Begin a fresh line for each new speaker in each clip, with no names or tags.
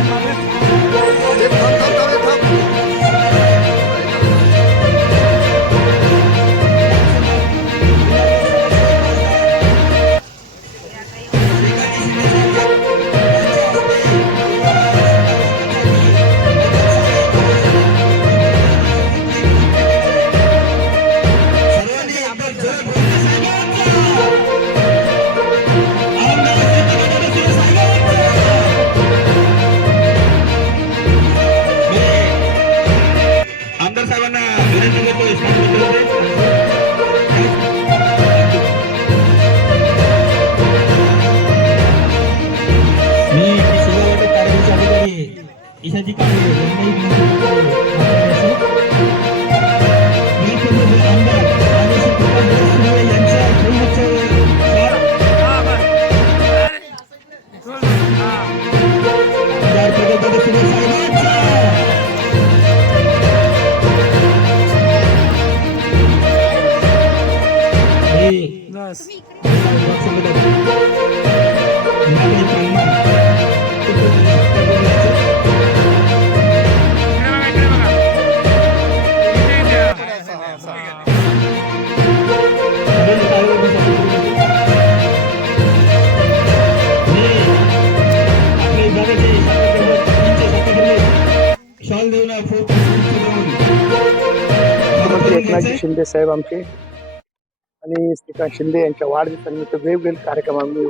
Hep ఇసతి college Nice.
Shawl
मुख्यमंत्री शिंदे साहेब आमचे. आणि श्रीकांत शिंदे यांच्या वाढदिवसानिमित्त वेगवेगळे कार्यक्रम आम्ही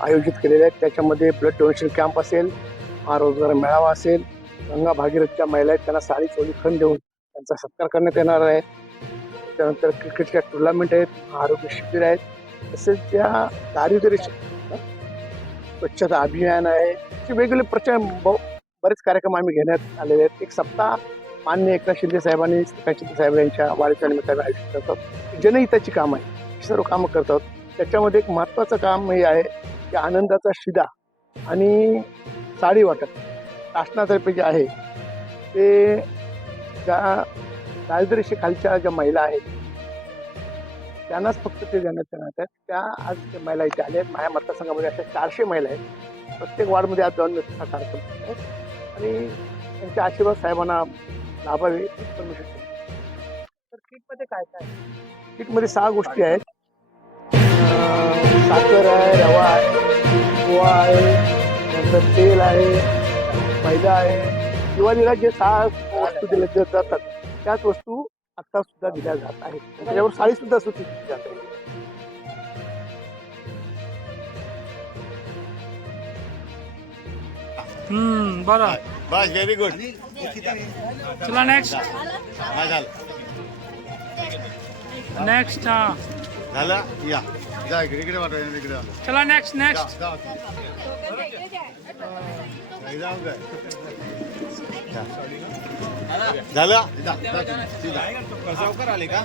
आयोजित केलेले आहेत. त्याच्यामध्ये ब्लड डोनेशन कॅम्प असेल हा रोजगार मेळावा असेल गंगा भागीरथच्या महिला आहेत त्यांना साडी चोळी खण देऊन त्यांचा सत्कार करण्यात येणार आहे. त्यानंतर क्रिकेटच्या टुर्नामेंट आहेत आरोग्य शिबिर आहेत. तसेच त्या दारिद्र्य स्वच्छता अभियान आहे. वेगवेगळे प्रचार ब- बरेच कार्यक्रम आम्ही घेण्यात आलेले आहेत. एक सप्ताह मान्य एकनाथ शिंदे साहेबांनी श्रीकांत शिंदे साहेब यांच्या वाढीच्या निमित्ताने आयोजित करतात जनहिताची कामं आहे ही सर्व कामं करतात त्याच्यामध्ये एक महत्त्वाचं काम हे आहे की आनंदाचा शिदा आणि साडी वाटप. शासनातर्फे जे आहे ते ज्या दारिद्र्यरेषेखालच्या ज्या महिला आहेत त्यांनाच फक्त ते देण्यात येणार आहेत. त्या आज ते महिला इथे आल्या आहेत. माझ्या मतदारसंघामध्ये अशा चारशे महिला आहेत. प्रत्येक वार्डमध्ये आज जाऊन हा कार्यक्रम आहे. आणि त्यांचे आशीर्वाद साहेबांना लाभावे परमेश्वर करतो. तर किटमध्ये काय काय आहे? किटमध्ये सहा गोष्टी आहेत साखर आहे रवा आहे पोहा आहे नंतर तेल आहे मैदा आहे दिवाळीला जे सहा वस्तू दिल्या जातात त्याच वस्तू आता सुद्धा दिल्या जात आहेत त्याच्यावर साडी सुद्धा सूचित जात
हम्म बरं
बस व्हेरी गुड
चला नेक्स्ट
हा झालं
नेक्स्ट हा
झालं या जा इकडे इकडे वाटवा इकडे.
चला नेक्स्ट नेक्स्ट
जा. जाऊ काय? जा. झालं जा, जा तुम्ही. जा.